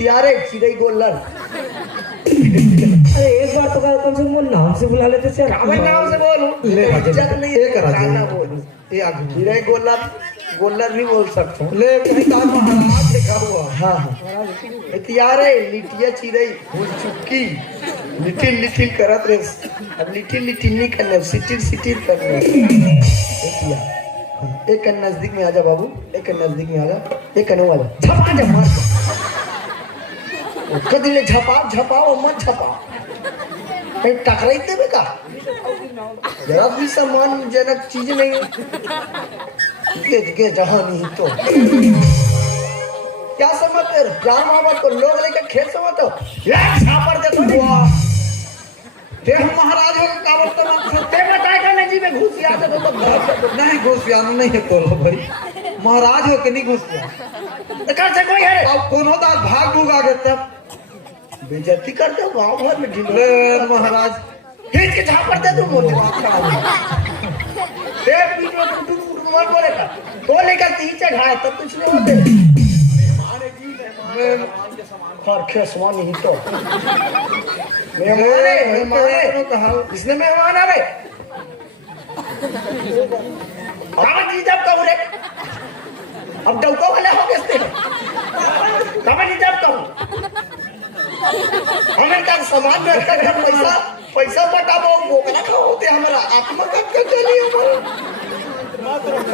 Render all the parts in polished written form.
तियारे चिड़ै गोल्लर। अरे एक बार तो कम से कम नाम से बुला लेते सर। भाई नाम से बोलूं ले इज्जत नहीं एक गाना बोलूं। ये आगे चिड़ै गोल्लर गोल्लर भी बोल सकता हूँ। ले कहीं का महाराज लिखा हुआ। हाँ हाँ तियारे लिटिया चिड़ै भूल चुकी लिटिल लिटिल करत रे। अब लिटिल लिटिल नहीं करना सिटिल सिटिल करना। एक नजदीक में आजा बाबू, एक नजदीक में आजा, एक आ जा झपा जा मार कदी ले झपाओ झपाओ मत झपाओ कहीं टकराई देवे का जरा भी सम्मानजनक चीज नहीं के जहां नहीं तो क्या समझते हो प्यार मोहब्बत को लोग लेकर खेल समझते हो छापर दे तो ते हम महाराज हो का वर्तमान ते बताएगा नहीं जी मैं घुसिया तो नहीं घुसियाना नहीं है तोरो भाई महाराज हो के नहीं घुसिया कर से कोई है अब कोनो दाल भाग भूग आ गए तब बेइज्जती करते हो गांव भर में ढिलो महाराज खींच के छापर दे तू मोटे बात का ते पीटो टूटू टूटू मत बोलेगा तो लेकर तीचे घाय तब कुछ नहीं होते खर खेसवा नहीं तो मेहमान कहा इसने मेहमान आ रहे कामन जी जब कहूँ रे अब डौको वाले हो गए कामन जी जब कहूँ हमें का सामान में रखकर पैसा पैसा बटाबो बोकना खाओते हमारा आत्मा कट कर चली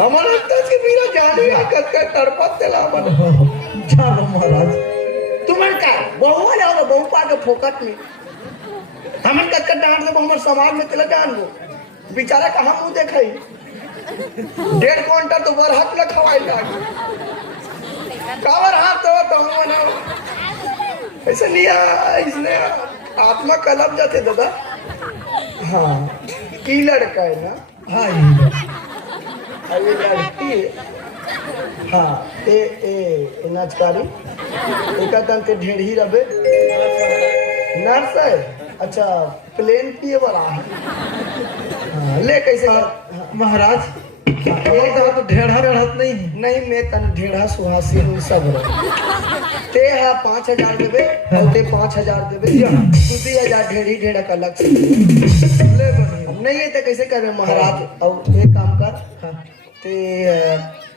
हमारा तक के मेरा जानी आकर कर तड़पत देला हमारा चलो महाराज तुमन का बहु वाले हो बहु पा के फोकट में हमन कट कर डांट दे हमर सामान में तेला जान वो बेचारा कहां मुंह देखई 1.5 क्विंटल तो बर हाथ में खवाई लाग कावर हाथ तो मना ऐसा लिया इसने आत्मा कलप जाते दादा। हाँ की लड़का है ना। हाँ ये लड़की है। हाँ ए नाचकारी एक तंते ढेढ़ी रबे नर्स है। अच्छा प्लेन पिए वाला है। हाँ ले कैसे महाराज तो ढेढ़ा ढेढ़त नहीं मैं तन ढेढ़ा सुहासी सब ते है 5000 देवे और ते 5000 देवे 2000 ढेढ़ी ढेढ़ा का अलग से ले बनी नहीं है तो कैसे करवे महाराज और एक काम कर ते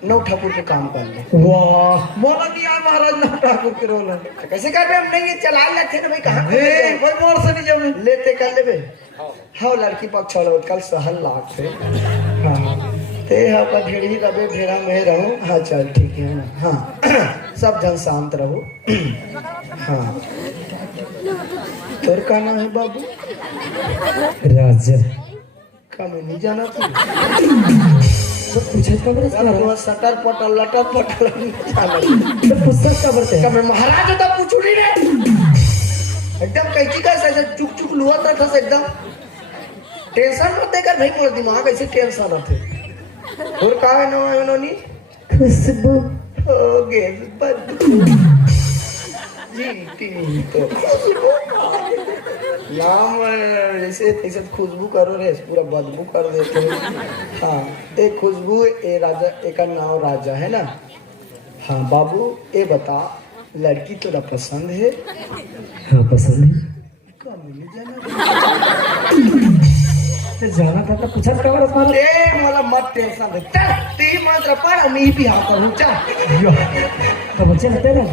नौ ठाकुर के काम कर ले वाह मोला दिया महाराज ना ठाकुर के रोल तो कैसे करवे हम नहीं चला लेते ना भाई कहां ए कोई मोर से नहीं जमे लेते कर लेबे। हाँ लड़की पक्ष वाला कल सहल लाख थे। हाँ ते हाँ का ढेड़ी रबे भेड़ा में रहूं। हाँ चल ठीक है ना। हाँ सब जन शांत रहो। हाँ तेरे का नाम है बाबू राजा का मैं नहीं जाना था तो पूछे का बड़े सारा सटर पटल लटर पटल तो पुस्तक का बरते का मैं महाराज होता पूछू नहीं रे एकदम कैची का ऐसे चुक चुक लुआ था एकदम टेंशन मत देकर भाई मोर दिमाग ऐसे टेंशन आते और का है नो नोनी खुशबू हो गए जी ती तो नाम जैसे ऐसे खुशबू करो रे पूरा बदबू कर देते। हाँ एक खुशबू ए राजा एक नाम राजा है ना। हाँ बाबू ये बता लड़की तुरा पसंद है। हाँ पसंद है कब मिल जाना तो जाना था तो पूछा का बरस मार ए मला मत टेंशन ले चल ती मात्र पढ़ मी भी हाथ हूं चल तो बच्चे रहते ना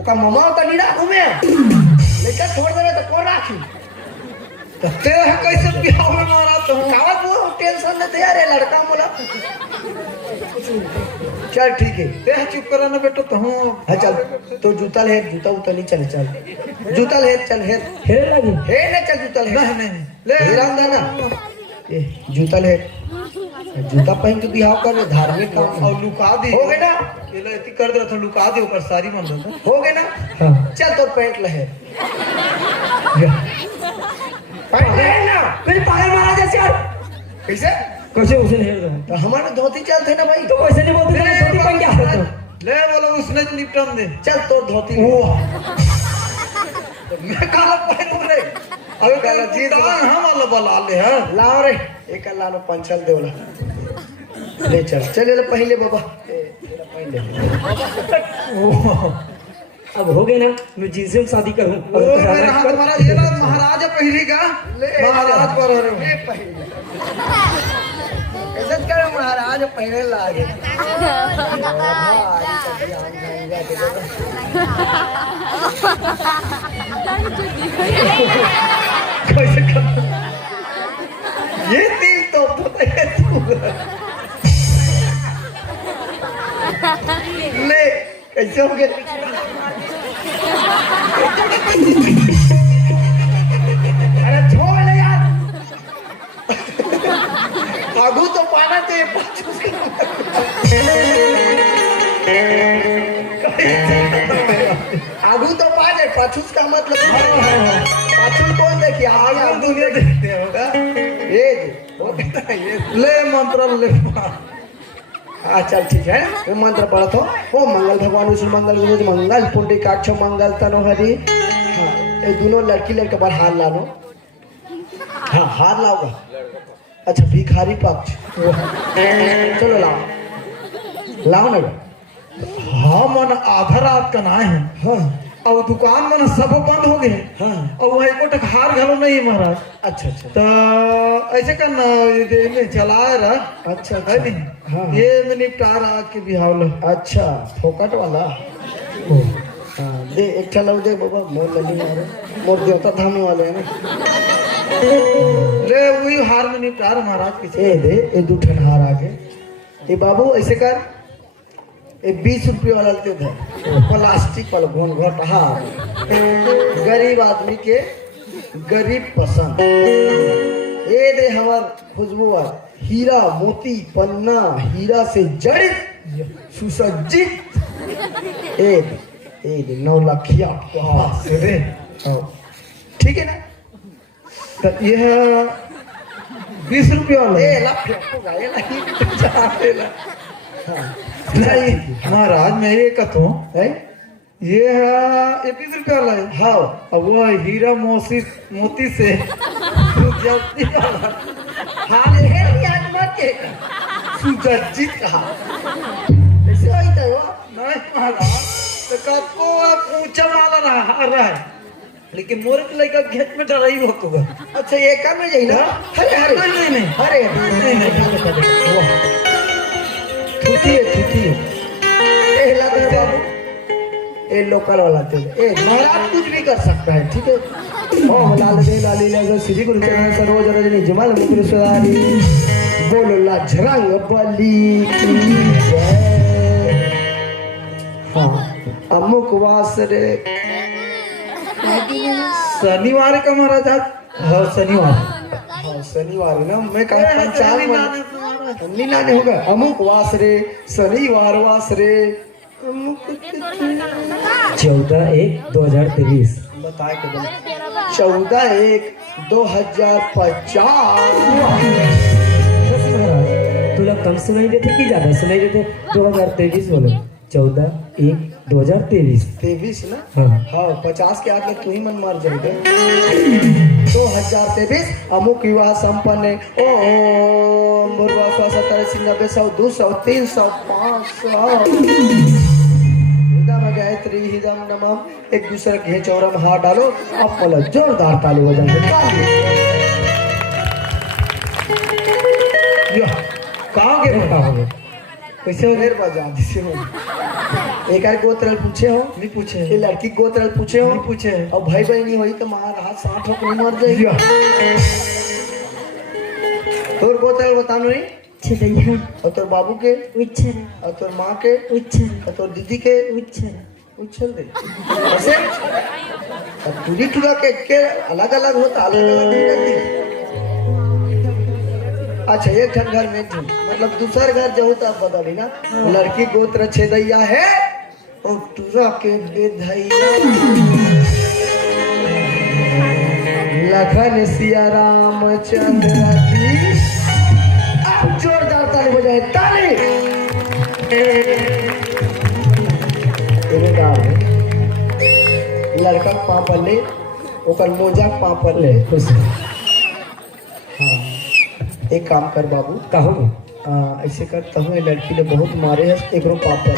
ओका मामा तो नहीं राखू मैं लेकर छोड़ देवे तो कौन राखी तो ते है कैसे बिहाव में मारा तो कावत वो टेंशन लेते यार ये लड़का मोला चल ठीक है ते है चुप करा ना बेटा तो हूं हाँ चल तो जूता ले जूता उतर नहीं चल चल जूता ले चल है लगी ना चल जूता ले नहीं ले रामदाना ए जूता ले जूता पहन के बिहाव कर धार्मिक काम और लुका दी हो गए ना ये ले इतनी कर दे तो लुका दे ऊपर सारी मन रहा हो गए ना। हाँ चल तो पैंट लहे पैंट लहे ना फिर पागल महाराज ऐसे यार कैसे कैसे उसे हेर दो तो हमारे धोती चलते ना भाई तो वैसे नहीं बोलते ना धोती पहन के आता तो ले बोलो उसने लिपटन दे चल तो धोती मैं काला पहनू रे अबे काला जीत हम वाला बला ले है लाओ रे एक लालो पंचल दे वाला ले चल चल ले पहले बाबा ए पहले अब हो गए ना, मैं जिनसे शादी करूँ ओ मेरा हाथ हमारा ये ना महाराज पहली का महाराज पर हो रहे ले पहले इज्जत कर महाराज पहले लागे कैसे कर ये तिल तो पता है तू ले कैसे हो गए अरे छोड़ ले यार आगू तो पाना थे आगू तो पाने पाछूस का मतलब पाछूस कौन देखिए आगे आप दुनिया देखते हो ये ले मंत्र ले हाँ चल ठीक है वो मंत्र पढ़ा था ओ मंगल भगवान विष्णु मंगल विरोध मंगल पुंडरीकाक्ष मंगल तनोहरि हाँ ये दोनों लड़की लड़के पर हार लानो हाँ हार लाओगा अच्छा भिखारी पक्ष चलो लाओ लाओ ना हाँ मन आधा रात का ना है हाँ और दुकान में सब बंद हो गए हाँ और वही को हार घलो नहीं महाराज अच्छा अच्छा तो ऐसे करना ये चलाए रहा अच्छा है नहीं हाँ ये मैं निपटा रहा आज के बिहाव लो अच्छा फोकट वाला हाँ दे एक चलो दे बाबा मोर लगी मारे मोर देवता थामे वाले हैं ना ले वही हार में निपटा रहा महाराज किसी ए दे ये दो ठन हार आगे ये बाबू ऐसे कर ये 20 रुपये वाला लेते थे प्लास्टिक वाला घोन घोट हार गरीब आदमी के गरीब पसंद ये दे हमार खुशबू हीरा मोती पन्ना हीरा से जड़ित सुसज्जित ए 9 लखिया रे ठीक है ना तो यह 20 रुपये वाला ए लाख होगा ये नहीं नहीं महाराज मैं ये कहता हूँ है ये है 20 रुपये वाला है हाँ अब वो हीरा मोती से जल्दी वाला हाँ ये नहीं आज मत के सुसज्जित कहा ऐसे होई तो नहीं महाराज तो कब ऊंचा माला रहा है लेकिन मोर के लड़का घेत में डरा ही होगा अच्छा ये काम में जाई ना अरे अरे नहीं नहीं अरे नहीं थुथी ए लाते बाबू ए लोकल वाला ते ए महाराज कुछ भी कर सकता है ठीक है ओम लाल दे लाली लगे श्री गुरु चरण सरोज रजनी जमाल मुद्र सुधारी बोलो ला झरंग बली की जय हाँ अमुक वास रे शनिवार का महाराज आज हाँ शनिवार हाँ शनिवार ना मैं कहा पंचांग नहीं लाने होगा अमुक वास रे शनिवार वास रे 14/1/2023 बताए के बोले 14/1/2050 तुला कम सुनाई देते कि ज्यादा सुनाई देते 2023 बोलो 14/1/2023 23 ना हाँ हाँ 50 के आगे तू ही मन मार जाएगा 2023 अमुक युवा संपन्न ओम भूर्भुवः 70 90 100 200 300 500 गायत्री हिदम नमः एक दूसरे के चौरम हाथ डालो आप बोला जोरदार ताली बजाएंगे कहाँ के बता हो कैसे हो ढेर बजा दिसे हो एक आर गोत्रल पूछे हो नहीं पूछे ये लड़की गोत्रल पूछे हो नहीं पूछे और भाई बहनी हुई तो मार हाथ 60 हो मर जाएगी और गोत्रल बतानो नहीं छदैया और तोर बाबू के उच्छर और तोर माँ के उच्छर और तोर दीदी के उच्छर उछल दे ऐसे अब पूरी टुरा के अलग अलग होता अलग अलग नहीं रहती अच्छा एक ठन घर में थी मतलब दूसरा घर जो होता बदली ना लड़की गोत्र छेदैया है और टुरा के बेधैया लखन सिया रामचंद्र की आप जोरदार ताली बजाए ताली लड़का पापड़ ले ओकर मोजा पापड़ ले खुश हाँ एक काम कर बाबू कहो ऐसे कर तहु लड़की ले बहुत मारे है एक पापड़